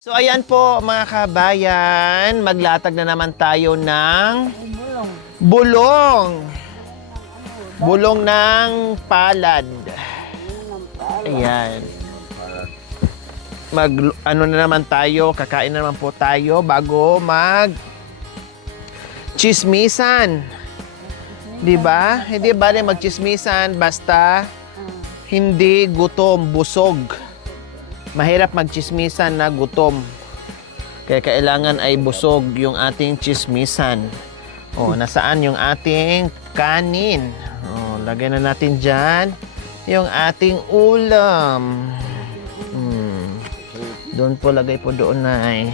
So ayan po mga kabayan, maglatag na naman tayo ng bulong. Bulong ng palad. Ayan. Ano na naman tayo, kakain na naman po tayo bago chismisan. 'Di ba? Hindi bale magchismisan basta hindi gutom, busog. Mahirap magchismisan na gutom. Kaya kailangan ay busog yung ating chismisan. O, nasaan yung ating kanin? O, lagay na natin dyan yung ating ulam. Doon po, lagay po doon na ay.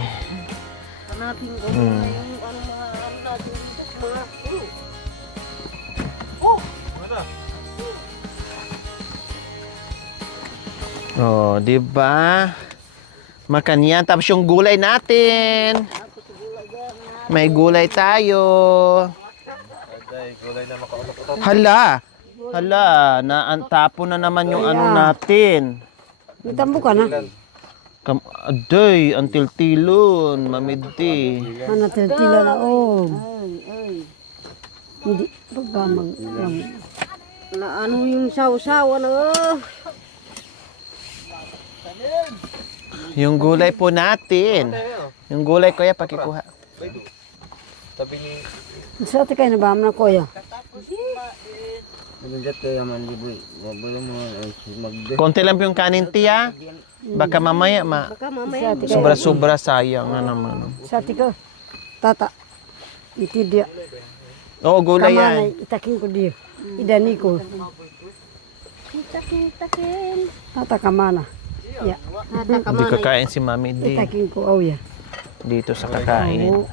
Oh, 'di ba? Makanyan tapos yung gulay natin. May gulay tayo. Hala. Hala, naantapo na naman yung ano natin. Itambo ka na. Aday, until tilon, mamidti. Ano tila na Hindi pagka na ano yung saw-saw ano. Yung gulay po natin. Yung gulay, kuya, pakikuha. Sa ati kayo na ba na kuya? Konti lang po yung kanin, tiya. Baka mamaya, sobra-sobra sayang na naman. Sa ati ka, tata, iti dia. Oo, gulay yan. Kamanay, itakin ko dia. Idani ko. Itakin. Tata kamana. Ya. Hindi kakain si Mami D. Itakin ko, ya. Dito sa kakain.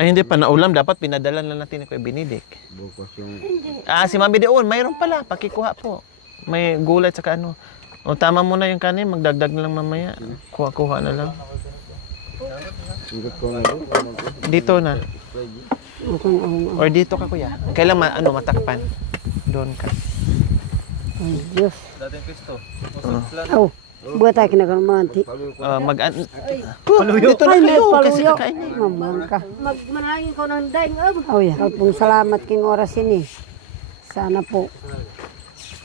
Ay, hindi pa naulam. Dapat pinadala na natin ni Kuya Benidic. Si Mami D. Mayroon pala. Pakikuha po. May gulay at saka ano. O, tama mo na yung kanin. Magdagdag na lang mamaya. Kuha-kuha na lang. Dito na. Or dito ka, kuya. Kailan matakpan? Doon ka. Ay, Diyos. Buat tayo kinakamanti. Dito na kayo. Kasi kakain na. Mamang ka. Magmanalangin ko ng daing. Ya. Pong salamat king oras ini. Sana po.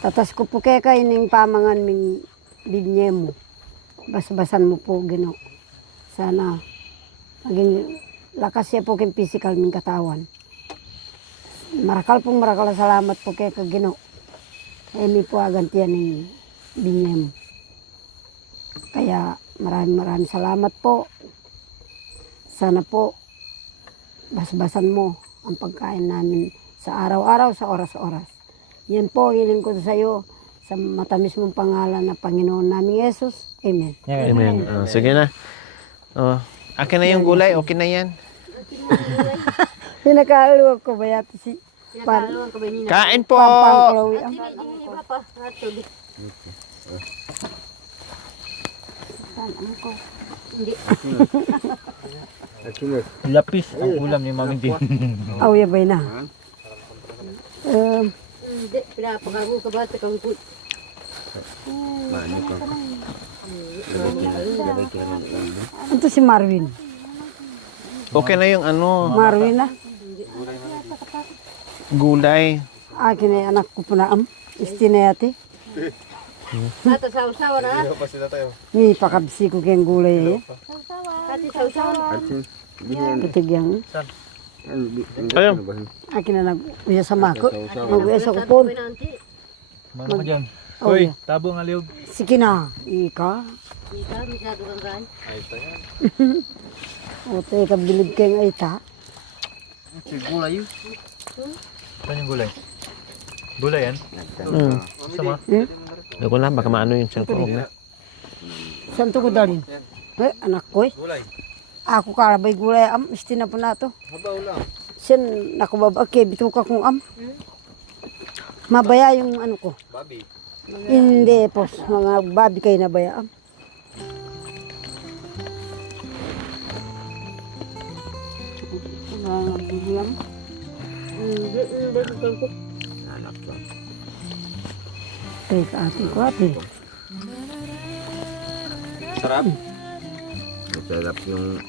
Tatas ko po kaya ining pamangan ming binye mo. Basbasan mo po, Gino. Sana maging lakas siya po king physical ming katawan. Marakal salamat po kaya Gino. Emi po agantiyan ng binye mo. Kaya maraming salamat po. Sana po basbasan mo ang pagkain namin sa araw-araw, sa oras-oras. Yan po, hiling ko sa iyo sa matamis mong pangalan na Panginoon namin Yesus. Amen. Amen. Sige na. Akin na yung gulay. Okay na yan. Pinakaluwag ko ba yata si Kain po! Pampangkulawi ang Lapis ang ulam ni Mami D. ya bay na. Hindi, pinapagago ka ba sa kangkut? Ito si Marvin. Okay na yung Marvin na. gulay. Akin ay anak ko po na istinayati. Nata saw-saw na. Ni pakabsi ko kayong gulay. Kati saw-saw. Pitigyan. Ayun. Akin na nag-uya sa mako. Mag-uya sa kupon. Mano ka dyan? Oh, Hoy, yeah. tabo nga liog. Sige na. Ika. Ika, misado kang gan. O, tayo kabilib kayong ayta. Gulay yun. Saan yung gulay? Gulay yan? Sama? Hindi ko lang, baka maano yung cellphone na. Saan to ko dalhin? Anak ko eh. Gulay. Ako karabay gulay istina po na to. Habaw lang. Sen nakubaba kay bituka kong Mabaya yung ano ko. Babi. Hindi pos mga babi kay nabaya Kay ate ko ate. Sarap. Masarap yung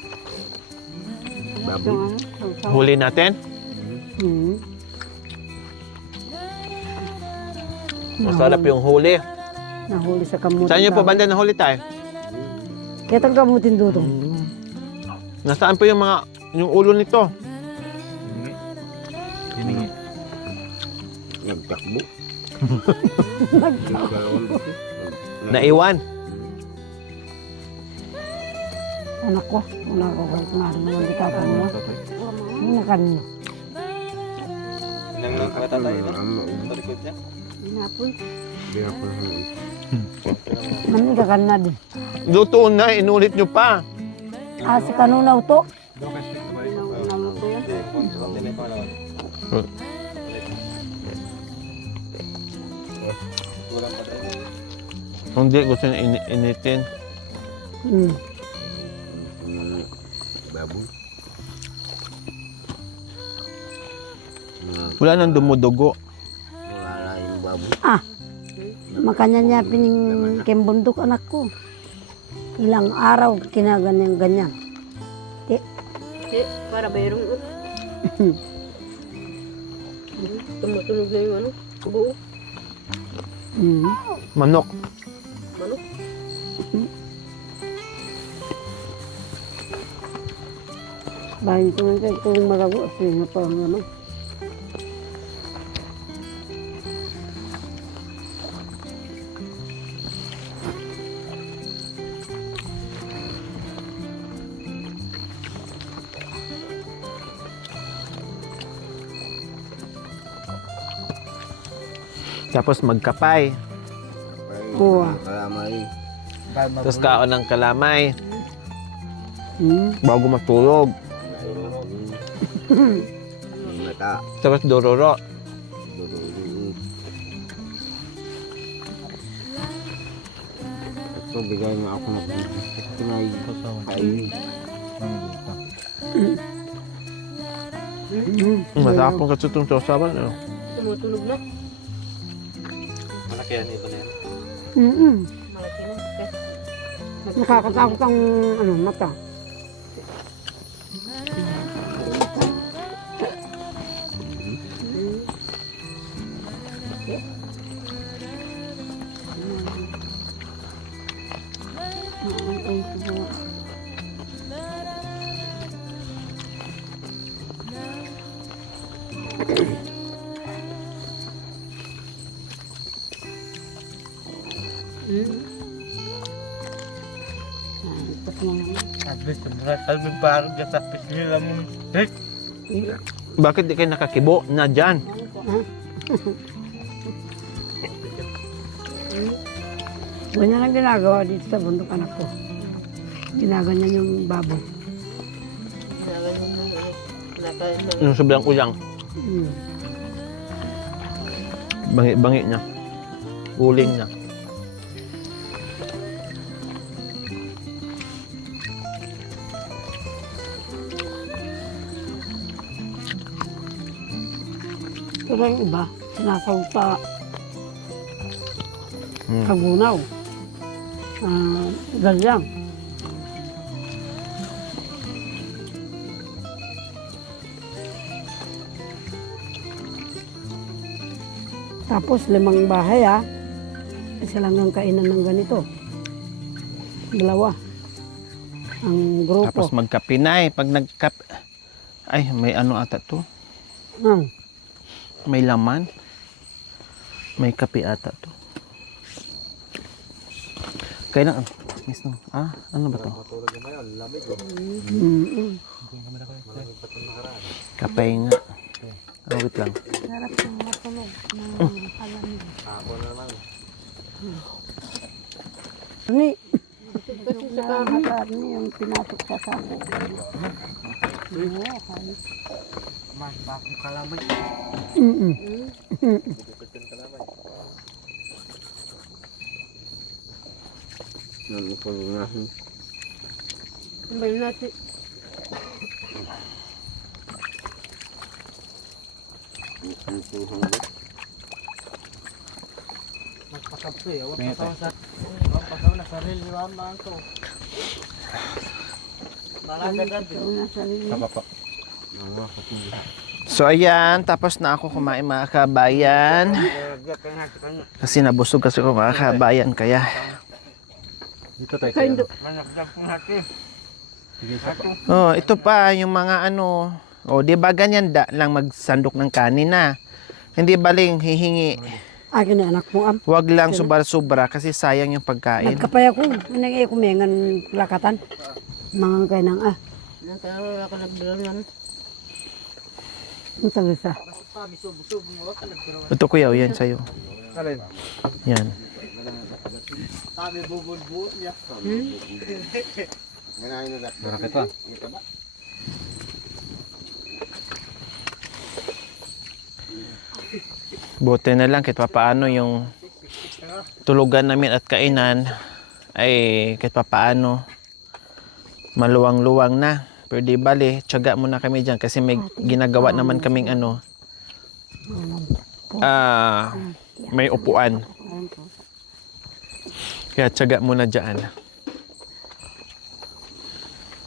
baboy. Yung ano, sausaw. Huli natin. Hmm. Masarap yung huli. Nahuli sa kamutin. Saan niyo po daw. banda nahuli tayo? Kaya tang kamutin doon. Nasaan po yung ulo nito? Hiningi. Nagtakbo. Naiwan. Anak ko, una ko kay kumari naman di kapan mo. Ano na kanino? Nang nakatatay na. Sa likod niya. Inapoy. Mani ka kanina din. Luto na, inulit nyo pa. Ah, si kanunaw to. Nauna ko yan. Hindi, gusto nyo initin. Hmm. Baboy. Wala nang dumudugo. Wala yung baboy. Ah, makanya niya pining kembundok anak ko. Ilang araw kinaganyan-ganyan. Para mayroong tumutunog na yung ano, buo. Hmm. Manok. Ano? Bahin ko nga kayo kung magawa. Sino pa ang ano. Tapos magkapay. Oo. Kalamay. Tapos kaon ng kalamay. Hmm. Bago matulog. Mata. Tapos dororo. So, bigay mo ako ng pinay kain. Masarap ang katsutong sausawan. Ano? Tumutunog na. Malaki yan ito na yan. Mm-mm. Malaki na. Okay. Nakakatakot ang ano, mata. Sabi parang kasapis nila mo. Bakit di kayo nakakibo na dyan? Ganyan ang ginagawa dito sa bundok anak ko. Ginaganyan yung baboy. Yung sobrang ulang. Hmm. Bangi-bangi niya. Uling niya. Pero yung iba, sinasaw sa Hmm. kagunaw. Galyang. Tapos 5 bahay isa lang ang kainan ng ganito. 2 ang grupo. Tapos magkapinay. Pag nagkap... Ay, may ano ata to? Hmm. May laman. May kape ata to. Kaya na... Miss no. Ano ba to? Mm-mm. Kape nga. Wait lang. Sarap ng matulog ng palamig. Ni, yung karni yung pinasok sa sako. Mas bakong kalamay. Mm-mm. Ano ko nga. Ang bayo natin. Ang tuhong. So ayan, tapos na ako kumain mga kabayan. Kasi nabusog kasi ako mga kabayan kaya. Dito tayo. Oh, ito pa yung mga ano. Oh, di ba ganyan lang magsandok ng kanin na. Hindi baling hihingi. Akin na anak mo am. Huwag lang sobra-sobra kasi sayang yung pagkain. Nagkapay ako. Nang kumengan lakatan. Mga kay nang Nang kaya ako nagdala yan. Ang tagal sa. Ito kuya, yan sa'yo. Alin? Yan. Marami pa. Buti na lang kahit papaano yung tulugan namin at kainan ay kahit papaano maluwang-luwang na. Pero di bali, tiyaga muna kami dyan kasi may ginagawa naman kaming ano, may upuan. Kaya tiyaga muna dyan.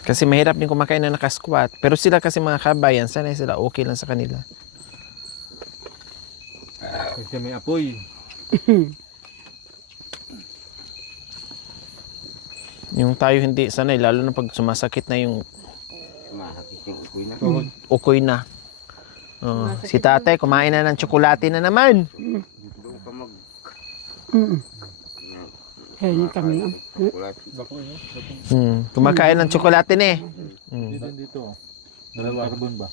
Kasi mahirap din kumakain na nakasquat. Pero sila kasi mga kabayan, sanay sila, okay lang sa kanila. Kasi may apoy. Yung tayo hindi sanay, lalo na pag sumasakit na yung Mahakit yung ukoy na. ukoy na. Oh, si tatay kumain na ng tsokolate na naman. Doon ka mag... Kaya ni kami am. Kulat. Kumakain ng tsokolate na eh. Dito. Dalawa carbon ba?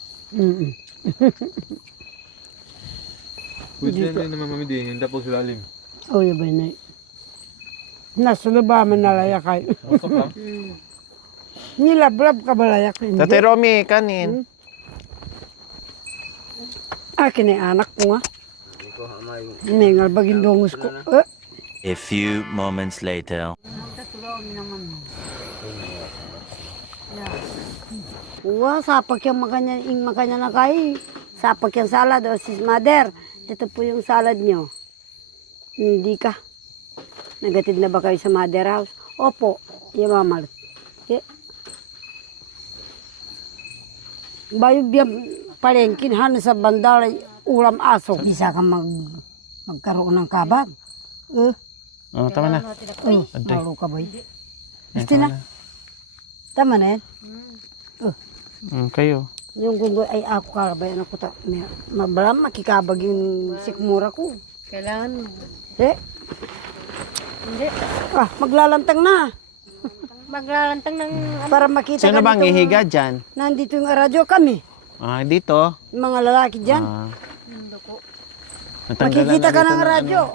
Pwede na naman mamidi. Hindi po sila alim. Oh, yun ba na. Nasa laba man nalayak kayo. Nilablab ka balayak. Tatay Romy, kanin. Akin ay anak ko nga. Ningal baging dongos ko. A few moments later. Wah, sapak yung makanya na kay. Sapak yung salad o sis mother. Ito po yung salad nyo. Hindi ka. Nagatid na ba kayo sa mother house? Opo. Yung mama. Bayog biyang palengkinhan sa bandar ulam aso. Bisa ka magkaroon ng kabag. Oh, tama na. Malo ka ba? Gusto na? Tama na yan? Kayo. Yung gugo ay ako karabay na ko ta. Mabalam makikabag yung sikmura ko. Kailangan Hindi. Maglalantang na. maglalantang ng Para makita Sino ka bang dito. ihiga dyan? Nandito yung radyo kami. Dito. Mga lalaki dyan. Makikita ka ng radyo.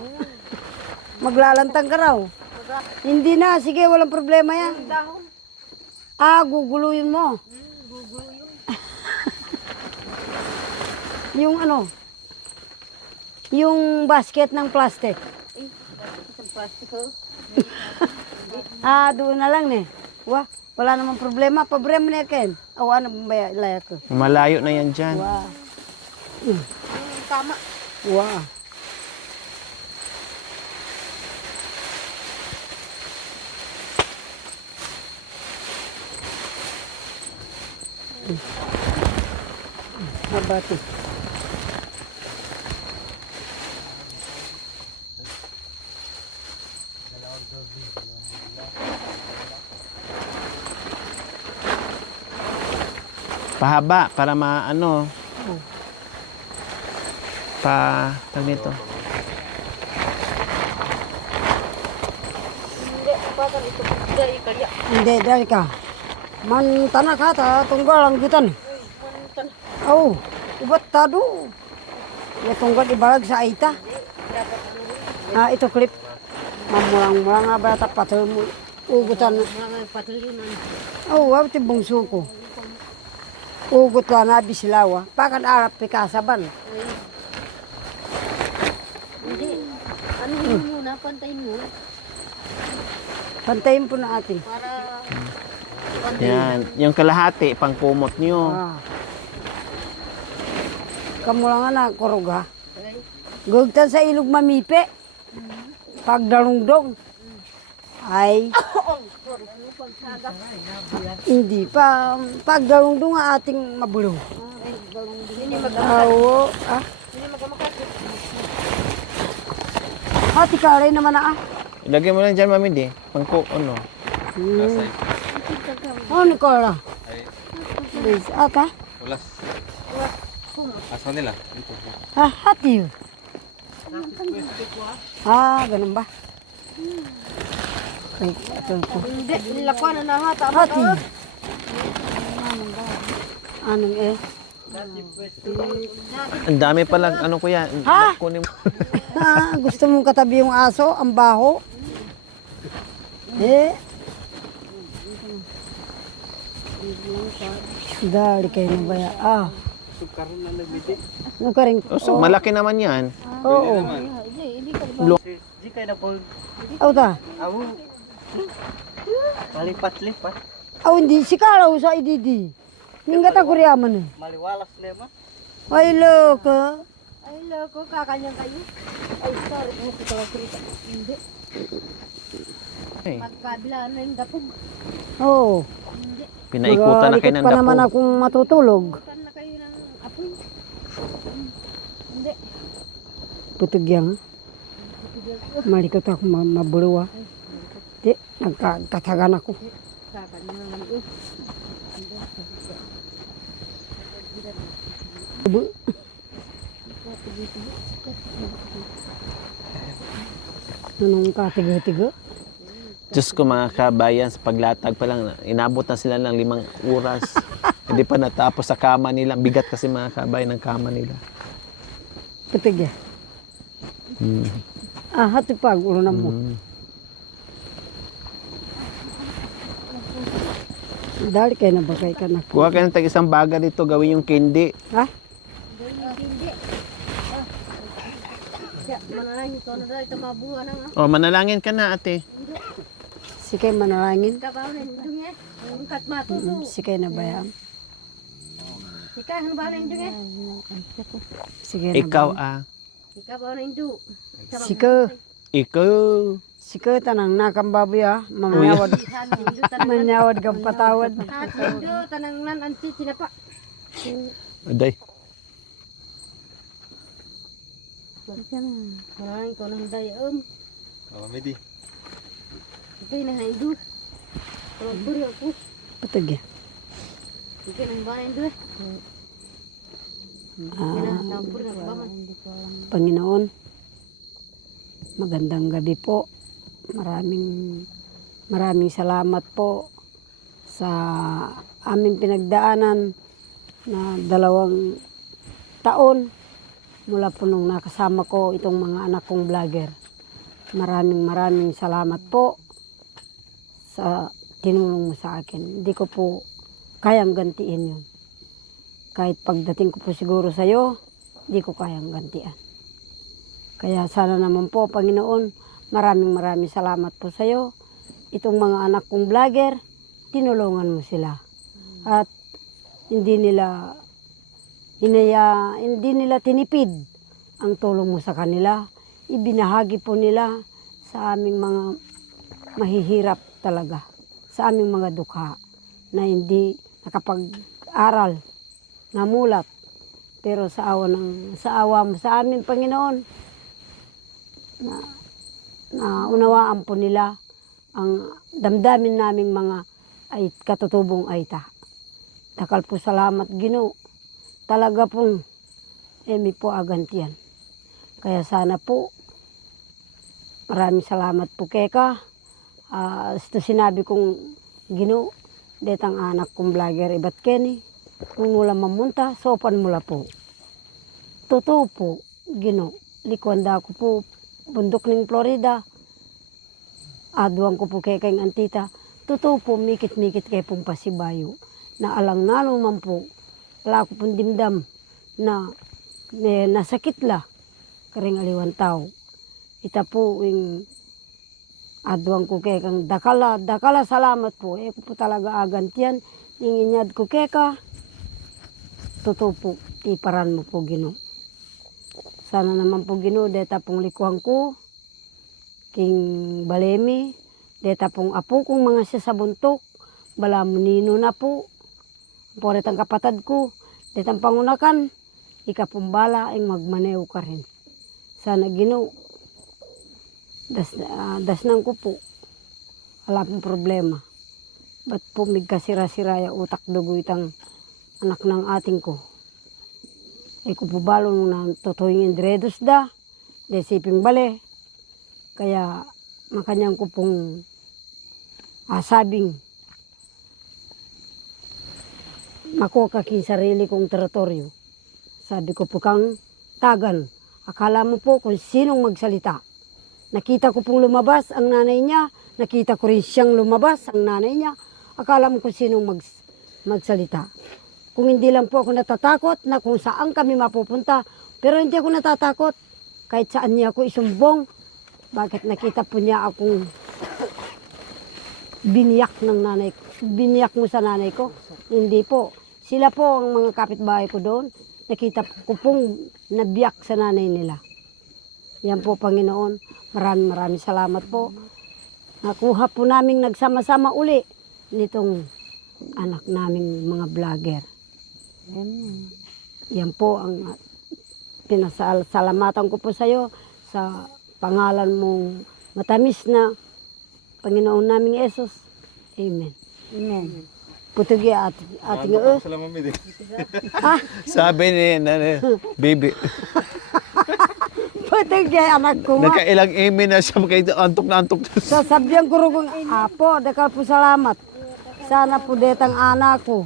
Maglalantang ka raw. Hindi na. Sige, walang problema yan. Guguluyin mo. Yung ano? Yung basket ng plastic. Doon na lang ne. Wala namang problema. Problema na yan. Ano ba layak ko? Malayo na yan dyan. tama. Wow. Abati. Pahaba para maano. Tag nito. Hindi, patang ito. Hindi, ikalya. Hindi, dahil ka. Man tanah ka ta, tunggal ang gitan. Oh, ubat tado. Ya tunggal ibalag sa aita. Ito clip. Mamurang-murang nga ba tapatul mo. Ugutan. Mga patuloy. Oh, wabti bungsu ko. Ugut lang na bisilawa. Pakan arap pikasaban. Hindi. Ano yun muna, pantayin mo. Pantayin po na ate. Para Yan. Yung kalahati, pang kumot nyo. Kamu lang na kuruga. Gugtan sa ilog mamipe. Pagdalungdong. Ay. Hindi pa. Pagdalungdong ang ating mabulong. Oo. Ah. Hati ka rin naman na ah. Ilagay mo lang dyan, Mami Di. Pangko, ano. Kasay. Ano ka na? Ay, Please, aka? ulas. Asa nila? Dito. Ha, hati yun. Ah, ganun ba? Ay, ito po. Hindi, nilakwa na nahata. Hati. Anong eh? Ang dami palang, ano kuya. Ha? Kunin mo. Ah, gusto mong katabi yung aso, ang baho? Eh. Dali kayo na baya. Ah. Ano ka rin? Oh, so, malaki naman yan. Oo. Aw ta. Palipat-lipat. Aw hindi si Karaw sa ididi. Ninggat ako riyaman eh. Maliwalas na yun. Ay loko. Ay, loko, kakanyang kayo. Ay, sorry. Ano ko talaga kurita? Hindi. Hey, Magkabila na yung dapog. Oo. pinaikutan na kayo ng pa naman dapo. akong matutulog. Saan na kayo ng apoy? Hindi. Putog yan. Malikot ako mabuluwa. Di, nagkatagan ako. Kakanyang naman eh. Bu- Anong katigo-tigo? Diyos ko mga kabayan, sa paglatag pa lang, inabot na sila ng 5 oras. Hindi pa natapos sa kama nila. Bigat kasi mga kabayan ng kama nila. Putog yan. Ah, hati pag ulo na mo. Dali kayo na bagay ka na. Kuha kayo ng tag-isang baga dito, gawin yung candy. Ha? Hindi. Siya, mananahit ko na dahil ito mabuha na nga. O, manalangin ka na ate. Sikay manalangin. Kabaw na yung dungi. Yung katmato ko. Sikay na bayam. Sika, ano ba na yung dungi? Sige na Ikaw bayam. Ikabaw na yung du. Sika. Ikaw. Sika tanang nakambaboy ah. Mamayawad. Mamayawad kang patawad. At yung du, tanang nan ansi sinapa. Aday. Mananahit ko ng dayom. Oh, Midi. Ito yung nahain du. Kalau buri ako. Putog yan. Ito yung bayan du. Ito yung nahatabur ng baman. Panginoon, magandang gabi po. Maraming salamat po sa aming pinagdaanan na 2 taon mula po nung nakasama ko itong mga anak kong vlogger. Maraming salamat po sa tinulong mo sa akin. Hindi ko po kayang gantiin yun. Kahit pagdating ko po siguro sa'yo, hindi ko kayang gantian. Kaya sana naman po, Panginoon, maraming salamat po sa iyo. Itong mga anak kong vlogger, tinulungan mo sila. At hindi nila tinipid ang tulong mo sa kanila. Ibinahagi po nila sa aming mga mahihirap talaga. Sa aming mga dukha na hindi nakapag-aral, namulat. Pero sa awa mo sa amin, Panginoon, na unawaan po nila ang damdamin naming mga ay katutubong aita. Takal po salamat Ginoo. Talaga pong emi po agantiyan. Kaya sana po maraming salamat po keka. Ito sinabi kong Ginoo, detang anak kong vlogger ibat keni. Kung mula mamunta, sopan mula po. Totoo po, Ginoo. Likwanda ko po bundok ng Florida. Aduan ko po kay kayong antita. Totoo po, mikit-mikit kay pong pasibayo. Na alang nalo man po, wala ko pong dimdam na nasakit la. Karing aliwan tao. Ita po yung aduan ko kay kang dakala salamat po. Ko po talaga agantiyan. Ninginyad ko kay ka. Totoo po, iparan mo po Ginoo. Sana naman po Ginoo, deta pong likuhan ko, king balemi, deta pong apo kong mga sasabuntok, bala munino na po, poret ang kapatad ko, detang pangunakan, ikapumbala ang magmanew ka rin. Sana Ginoo, dasnan ko po, wala pong problema. Ba't po migkasira-sira ya utak dugo itang anak ng ating ko? Ay kupubalong na totoying indredos da, desiping bale, kaya makanyang ko pong asabing makuha king sarili kong teritoryo. Sabi ko po kang tagan, akala mo po kung sinong magsalita. Nakita ko pong lumabas ang nanay niya, nakita ko rin siyang lumabas ang nanay niya. Akala mo kung sinong magsalita. Kung hindi lang po ako natatakot na kung saan kami mapupunta, pero hindi ako natatakot kahit saan niya ako isumbong. Bakit nakita po niya akong biniyak ng nanay ko? Biniyak mo sa nanay ko? Hindi po. Sila po ang mga kapitbahay ko doon. Nakita ko pong nabiyak sa nanay nila. Yan po, Panginoon. Maraming salamat po. Nakuha po naming nagsama-sama uli nitong anak naming mga vlogger. Yan po ang pinasalamatan ko po sa iyo sa pangalan mong matamis na Panginoon naming Yesus. Amen. Amen. Putugi ating Salamat din. Sabi ni baby, Putugi anak ko nga. nakailang amen na siya, kaya antok na antok. Sasabihan ko rin kung, apo, dekal po salamat. Sana po detang anak ko.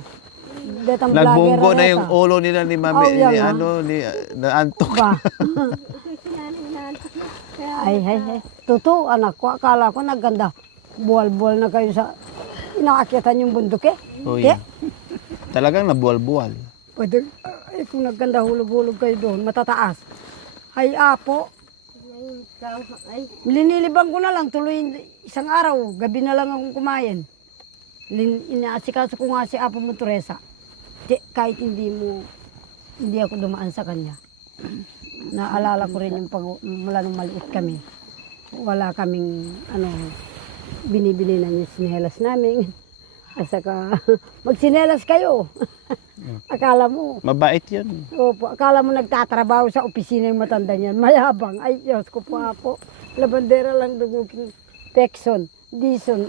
Detang Nagbunggo na vlogger yung ulo nila ni mami, Oh, yan ni nga. na antok. ba? Ay. Totoo, anak ko. Akala ko naganda. Buwal-buwal na kayo sa inaakyatan yung bundok eh. Oh, Di? yeah. Talagang nabuwal-buwal. Pwede, ay kung naganda hulog-hulog kayo doon, matataas. Ay, apo. Linilibang ko na lang, tuloy isang araw, gabi na lang akong kumain. Inaasikaso ko nga si Apo mo, Teresa. Kahit hindi ako dumaan sa kanya. Naalala ko rin yung mula nung maliit kami. Wala kaming, binibili na yung sinelas namin. At saka, magsinelas kayo. Akala mo. Mabait yun. Opo, akala mo nagtatrabaho sa opisina yung matanda niyan. Mayabang. Ay, Diyos ko po, Apo. Labandera lang duguging Pekson, Dison,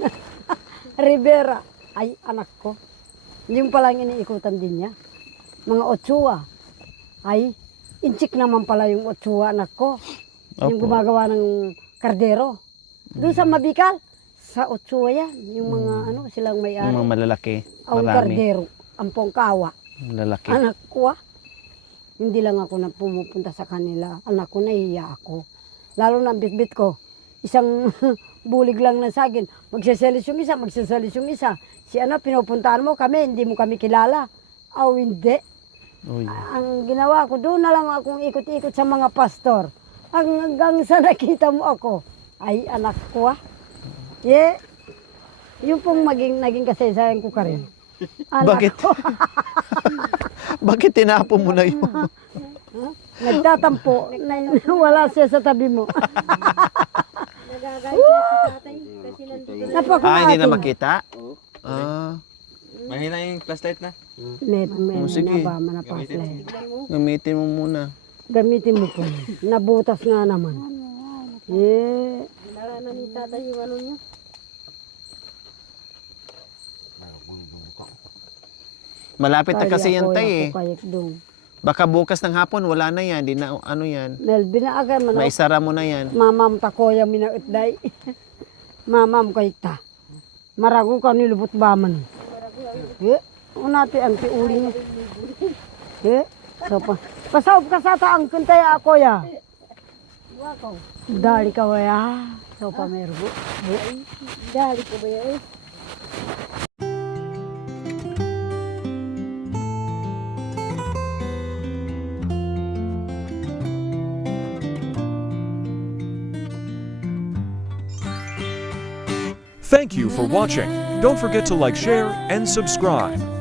Rivera. Ay, anak ko. Yung palang iniikutan din niya. Mga Otsua. Ay, inchik naman pala yung Otsua, anak ko. Yung Opo. gumagawa ng kardero. Doon sa Mabikal, sa Otsua yan. Yung mga silang Yung may-ari. mga malalaki. Ang Marami. kardero, ang pongkawa. Malalaki. Anak ko hindi lang ako na pumupunta sa kanila. Anak ko, nahiya ako. Lalo na ang bitbit ko. Isang bulig lang na sa akin. Magsasalis yung isa. Si pinupuntahan mo kami, hindi mo kami kilala. Hindi. Uy. Ang ginawa ko, doon na lang akong ikot-ikot sa mga pastor. Hanggang sa nakita mo ako. Ay, anak ko Yung pong naging kasaysayan ko ka rin. Anak Bakit? ko. Bakit tinapon mo na yun? Nagtatampo. Wala siya sa tabi mo. Nagagalit na si tatay kasi nandito na. Hindi na Napakaating. makita? Mahina yung flashlight na. May sige. manapasla. Gamitin mo muna. Gamitin mo po. Nabutas nga naman. Nara na ni tatay yung ano niya. Malapit na kasi yan tay eh. Kayak doon. Baka bukas ng hapon, wala na yan. Di na, yan. Melvin na agad man. Maisara mo na yan. Mamam takoya minautday. Mamam kay ta. Marago ka nilubot baman. Unati ang tiuling. So pa. Pasaw ka sa taang kuntay ako ya. Dali ka waya. So pa mergo. Dali ko ba yan? Thank you for watching. Don't forget to like, share, and subscribe.